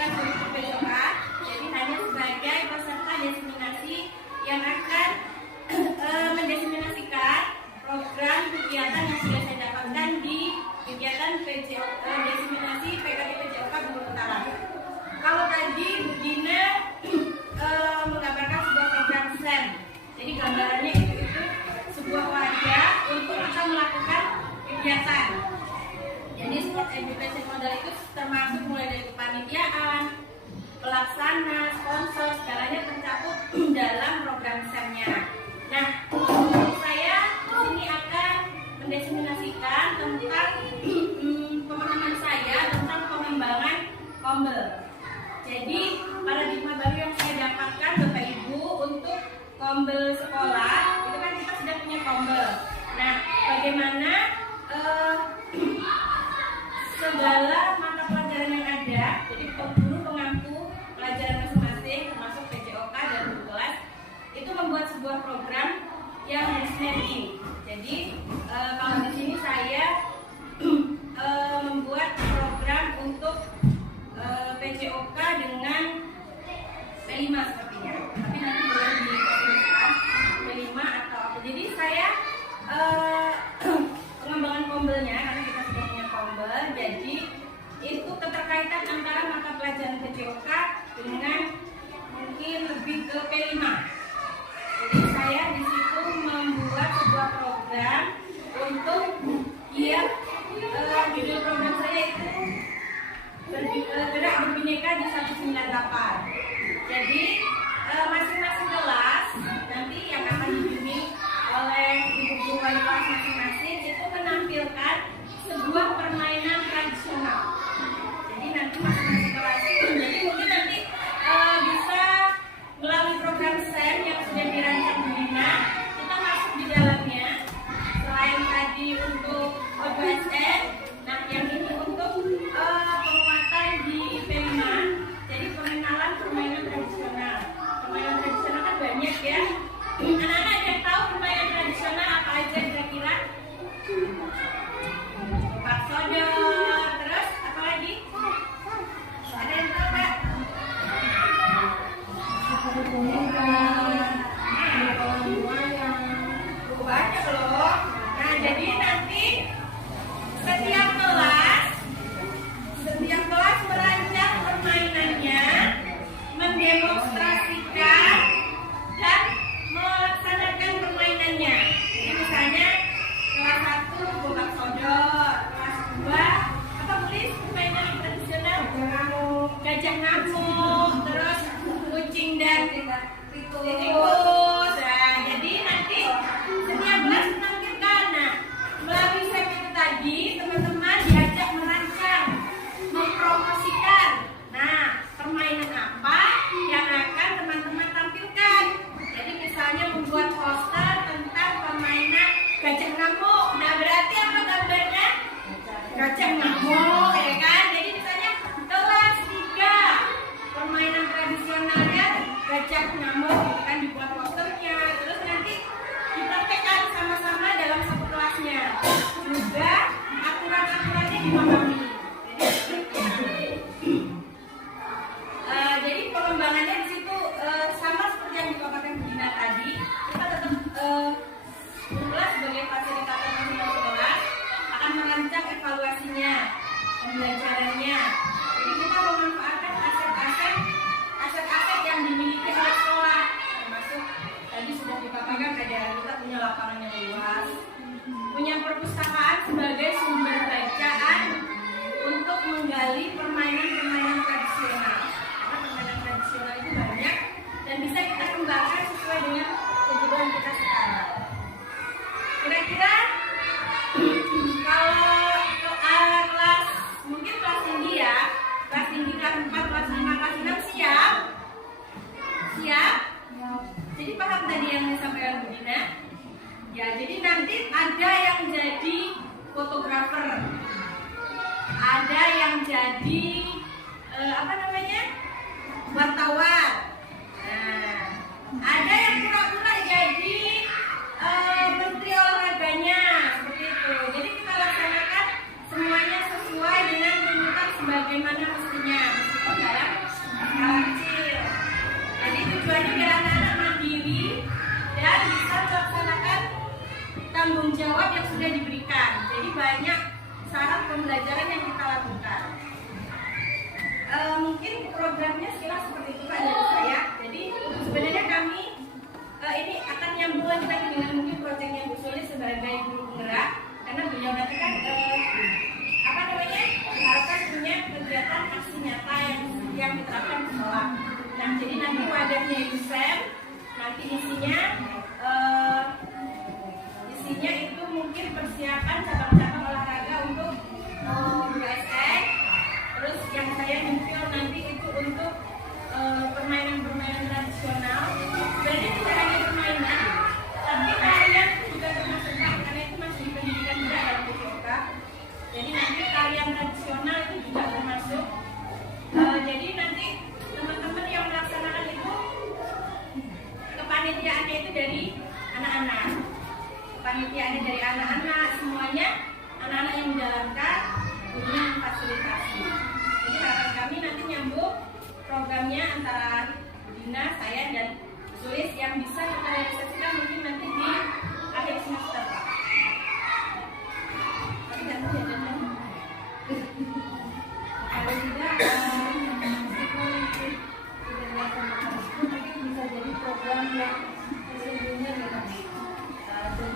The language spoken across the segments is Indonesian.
bukan kurikulum PJOK, jadi hanya sebagai peserta desiminasi yang akan mendesiminasikan program kegiatan yang sudah saya dapatkan di kegiatan desiminasi PKT PJOK Bogor Utara. Kalau tadi Bu Gina menggambarkan sebuah program SEM, jadi gambarannya itu sebuah wadah untuk kita melakukan kegiatan. Jadi sport education model itu termasuk mulai dari kepanitiaan, pelaksana, sponsor, segalanya tercakup dalam program SEM-nya. Nah, saya di sini akan mendesiminasikan tentang pemahaman saya tentang pengembangan kombel. Jadi paradigma baru yang saya dapatkan Bapak Ibu untuk kombel sekolah itu kan kita sudah punya kombel. Nah, bagaimana segala mata pelajaran yang ada, jadi guru pengampu pelajaran masing-masing termasuk PJOK dan guru kelas itu membuat sebuah program yang bersinergi. Jadi kalau di sini saya membuat program untuk PJOK dengan P5 sepertinya, tapi nanti boleh dituliskan P5 atau apa. Jadi saya pengembangan kombelnya karena kita sudah punya kombel, jadi itu keterkaitan antara mata pelajaran PJOK dengan mungkin lebih ke P5. Jadi saya di situ membuat sebuah program untuk judul program saya itu Gerak Berbineka di 198. Jadi masing-masing kelas nanti yang akan dibimbing oleh ibu guru wali kelas masing-masing itu menampilkan sebuah permainan tradisional. Jadi nanti masing-masing kelas itu, jadi mungkin nanti bisa melalui program SEM yang sudah dirancang Bu Dina, kita masuk di dalamnya. Selain tadi untuk OSN, nah yang ini untuk penguatan di P5. Jadi pengenalan permainan tradisional. Permainan tradisional kan banyak ya. Anak-anak ada yang tahu permainan tradisional apa aja kira-kira? Pak Sodor, terus apa lagi? Ada yang tahu nggak? Banyak loh. Nah, jadi nanti setiap kelas merancang permainannya, mendemonstrasikan dan melaksanakan permainannya. Jadi misalnya kelas 1 botak sodor, kelas 2 apa tulis permainan tradisional? Gajah ngamuk, terus kucing dan tikus. Nah, jadi nanti setiap kelas menampilkan. Nah, melalui SEM itu tadi teman-teman diajak merancang, mempromosikan. Nah, permainan apa yang akan teman-teman tampilkan? Jadi misalnya membuat poster tentang permainan gajah ngamuk. Nah, berarti apa gambarnya? Gajah ngamuk, ya kan? Jadi misalnya kelas 3 permainan tradisionalnya gajah ngamuk, gitu kan, dibuat posternya. Terus nanti dipraktekkan sama-sama dalam satu kelasnya. Juga aturan-aturannya dipahami. Jadi pengembangannya di situ sama seperti yang dipaparkan Bu Dina tadi. Kita tetap kelas sebagai fasilitator masing-masing kelas akan merancang evaluasinya, pembelajarannya. Jadi kita memanfaatkan aset-aset yang dimiliki oleh sekolah, termasuk tadi sudah dipaparkan ada kita punya lapangan yang luas, punya perpustakaan sebagai sumber bacaan untuk menggali permainan-permainan tradisional. Karena permainan tradisional itu banyak dan bisa kita kembangkan sesuai dengan kebutuhan kita sekarang. Kira-kira kalau kelas mungkin kelas tinggi ya, kelas tinggi kelas 4, kelas 5, kelas 6 siap? Siap? Jadi paham tadi yang disampaikan Bu Dina? Ya, jadi nanti ada yang jadi fotografer, ada yang jadi wartawan. Nah, ada yang pura-pura jadi menteri olahraganya seperti itu. Jadi kita laksanakan semuanya sesuai dengan tuntutan sebagaimana mestinya, meskipun dalam programnya sekilas seperti itu Pak dari saya. Jadi sebenarnya kami ini akan nyambung lagi dengan mungkin proyeknya Bu Sulis sebagai guru penggerak, karena beliau nanti kan diharapkan punya kegiatan aksi nyata yang diterapkan di sekolah. Nah, jadi nanti wadahnya itu nanti isinya itu mungkin persiapan cabang-cabang olahraga untuk BSN. Terus yang saya nyempil nanti itu untuk permainan-permainan tradisional. Sebenarnya tidak hanya permainan, tapi tarian juga termasuk karena itu masih di pendidikan juga dalam PJOK. Jadi nanti tarian tradisional itu juga termasuk. Jadi nanti teman-teman yang melaksanakan itu kepanitiaannya itu dari anak-anak. Kepanitiaannya dari anak-anak, semuanya anak-anak yang menjalankan, gurunya memfasilitasi. Jadi harapan kami nanti nyambung programnya antara Dina, saya dan Sulis yang bisa kita realisasikan mungkin nanti di akhir semester Pak. Kalau tidak, mungkin bisa jadi program yang sesungguhnya dan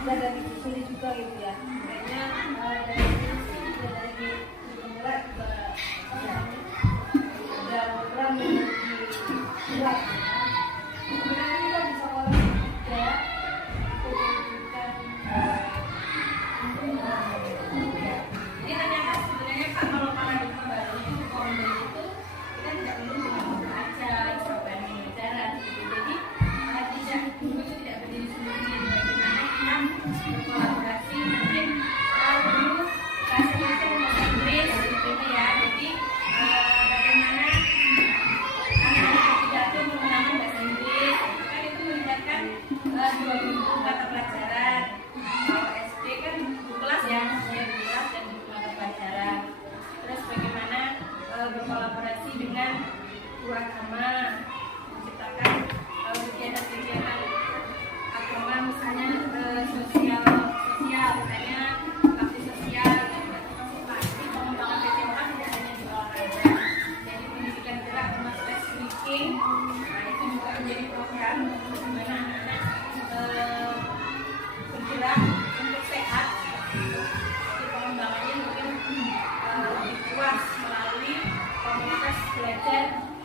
juga dari Sulis juga gitu ya. Kayaknya dari Sulis juga dari penggerak juga ada program yang lebih kuat. Sebenarnya kita bisa oleh juga untuk memberikan Jadi ternyata sebenarnya Pak kalau paradigma barunya itu Komber itu kita tidak perlu cuma aja coba bicara gitu. Jadi tidak guru itu tidak berdiri sendiri. Bagaimana kita berkolaborasi mungkin guru bahasa Indonesia dan bahasa Inggris gitu ya. Jadi bagaimana anak-anak pidato menggunakan bahasa Inggris kan itu melibatkan dua buku mata pelajaran. Kalau SD kan buku kelas ya, maksudnya buku kelas dan buku mata pelajaran. Terus bagaimana berkolaborasi dengan guru agama, menciptakan kegiatan-kegiatan agama, misalnya sosial misalnya bakti sosial. Jadi pengembangan PJOK tidak hanya di olahraga, jadi pendidikan gerak termasuk speaking. Nah itu juga menjadi program di mana anak-anak bergerak untuk sehat. Jadi pengembangannya mungkin lebih luas melalui komunitas belajar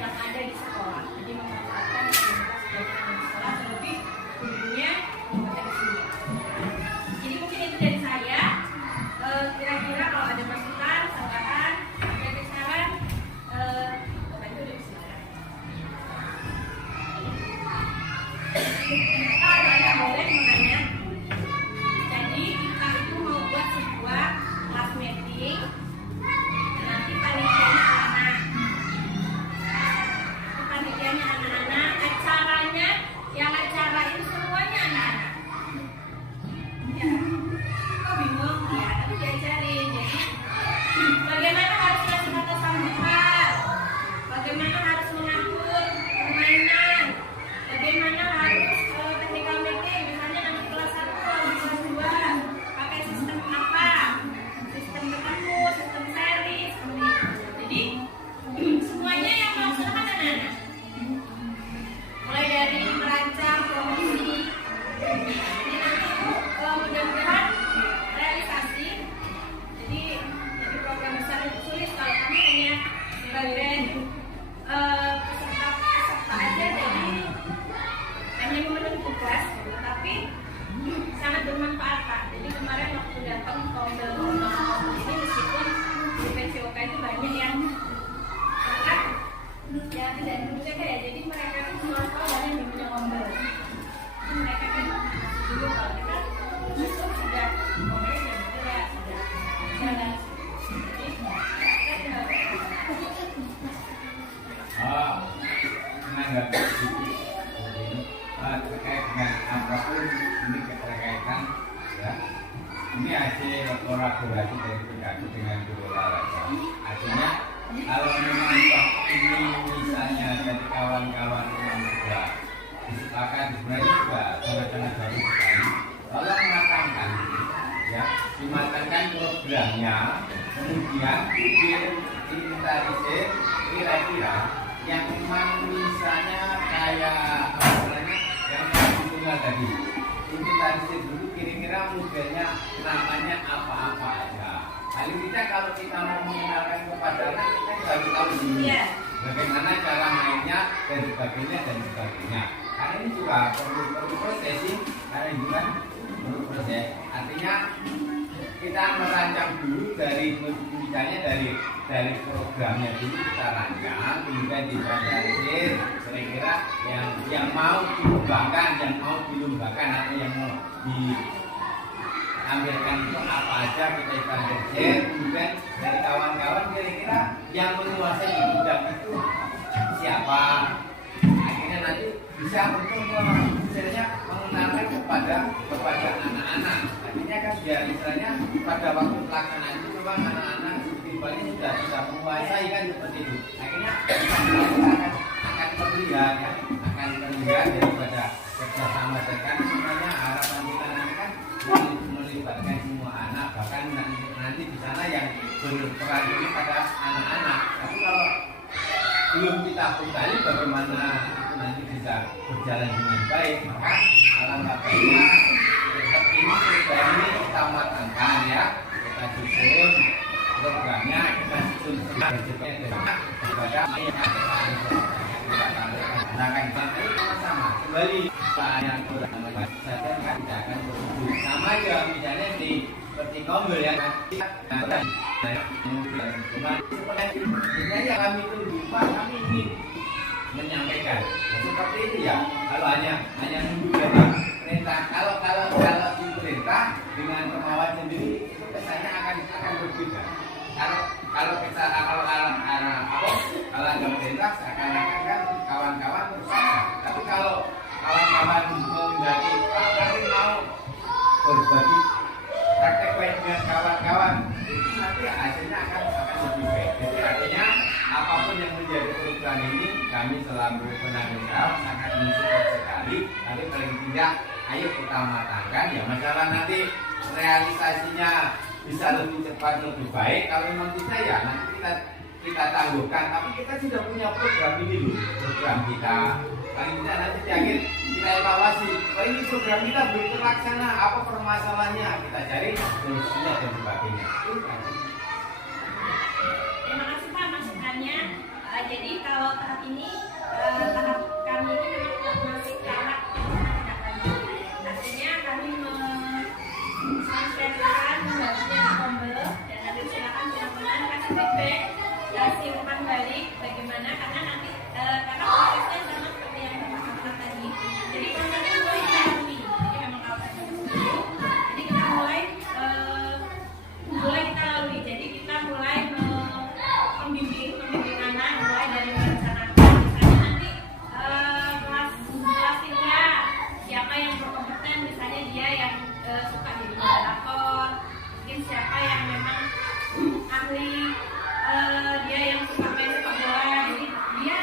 yang ada di sekolah. Jadi memanfaatkan komunitas belajar yang di sekolah, terlebih gurunya kompetensi. Jadi mungkin itu dari saya. Kira-kira kalau ada masukan, saran, ada saran, Bapak Ibu silakan. Kalau ada boleh menanya. Jadi kita itu mau buat sebuah kelas meeting. Nanti panitianya anak-anak. Panitianya anak-anak. Acaranya yang acarain semuanya anak-anak. Ya, kok bingung ya? Tapi diajarin. Jadi bagaimana harus kasih kata sambutan? Bagaimana harus mengatur permainan? Bagaimana harus technical meeting? Misalnya nanti kelas 1 atau kelas 2 pakai sistem apa? Sistem ketemu, sistem seri, seperti itu. Jadi semuanya yang melaksanakan anak-anak. Mulai dari merancang promosi. Jadi nanti itu mudah-mudahan realisasi. Jadi program besar itu sulit kalau kami hanya sebagai peserta aja, jadi hanya memenuhi tugas, tetapi sangat bermanfaat Pak. Jadi kemarin waktu datang Komber ini meskipun di PJOK itu banyak yang angkat ya tidak Indonesia ya, jadi mereka itu semua banyak yang punya Komber. Jadi mereka kan dulu kalau kita justru sudah Komber dan sudah jalan. Menanggapi terkait dengan apapun ini keterkaitan ya, ini hasil kolaborasi dari PKK dengan guru olahraga. Artinya kalau memang ini misalnya dari kawan-kawan yang sudah disepakati sebenarnya juga sangat-sangat bagus sekali. Tolong matangkan ya, dimatangkan programnya, kemudian diinventarisir kira-kira yang memang misalnya kayak apa namanya yang tunggal tadi. Itu tadi dulu kira-kira modelnya namanya apa-apa aja. Paling tidak kalau kita mau mengenalkan kepada anak kita harus tahu dulu bagaimana cara mainnya dan sebagainya. Karena ini juga perlu proses sih, karena itu kan perlu proses. Artinya kita merancang dulu dari misalnya dari programnya dulu kita rancang, kemudian divisualisir kira-kira yang mau dilombakan atau yang mau diambilkan itu apa aja kita divisualisir, kemudian dari kawan-kawan kira-kira yang menguasai bidang itu siapa, akhirnya nanti bisa untuk misalnya mengenalkan kepada anak-anak. Artinya kan biar misalnya pada waktu pelaksanaan itu memang anak-anak ini sudah menguasai kan seperti itu. Akhirnya akan terlihat daripada kerjasama dengan semuanya. Harapan kita nanti kan melibatkan semua anak, bahkan nanti di sana yang berperan ini pada anak-anak. Tapi kalau belum kita kembali bagaimana nanti bisa berjalan dengan baik, maka alangkah baiknya tetap ini kita matangkan ya, kita susun programnya, kita susun budgetnya kepada sama kembali yang kurang saja kan tidak akan berhubung sama aja misalnya seperti ngobrol ya sebenarnya kami itu lupa kami ingin menyampaikan seperti itu ya. Kalau hanya nunggu perintah, kalau di perintah dengan kemauan sendiri itu kesannya akan berbeda. Kalau kita kalau ada perintah seakan-akan kan kawan-kawan bersama. Tapi kalau kawan-kawan menjadi kami mau berbagi praktek baik dengan kawan-kawan, itu nanti hasilnya akan lebih baik. Jadi artinya apapun yang menjadi program ini kami selaku penanggung jawab sangat mensupport sekali. Tapi paling tidak ayo kita matangkan ya, masalah nanti realisasinya bisa lebih cepat lebih baik. Kalau memang tidak ya nanti kita tangguhkan. Tapi kita sudah punya program ini loh, program kita. Paling tidak nanti yakin kita evaluasi. Oh ini program kita belum terlaksana, apa permasalahannya? Kita cari solusinya dan sebagainya. Terima kasih Pak masukannya. Jadi kalau tahap ini tahap kami ini memang masih tahap artinya kami mentransferkan hasilnya ke Kombel dan nanti silakan teman-teman kasih feedback, kasih umpan balik bagaimana karena nanti karena prosesnya sama seperti yang Bapak katakan tadi. Jadi prosesnya mulai dilalui. Jadi memang kalau tadi jadi kita mulai kita lalui. Jadi kita mulai membimbing anak mulai dari merencanakan misalnya nanti kelasnya siapa yang berkompeten, misalnya dia yang suka jadi moderator, mungkin siapa yang memang ahli dia yang suka main sepak bola, jadi dia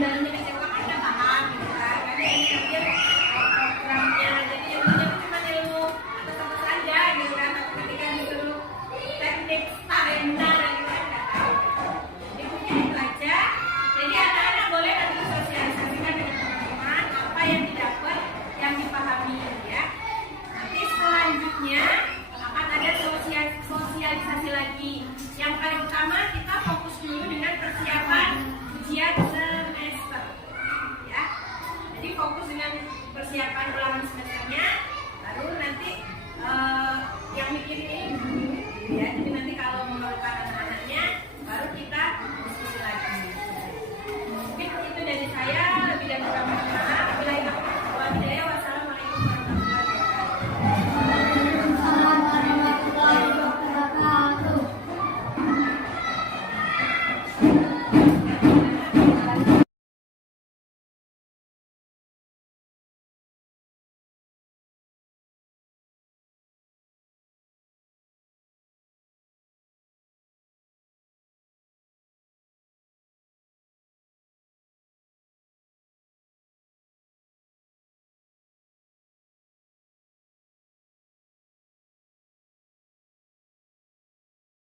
dan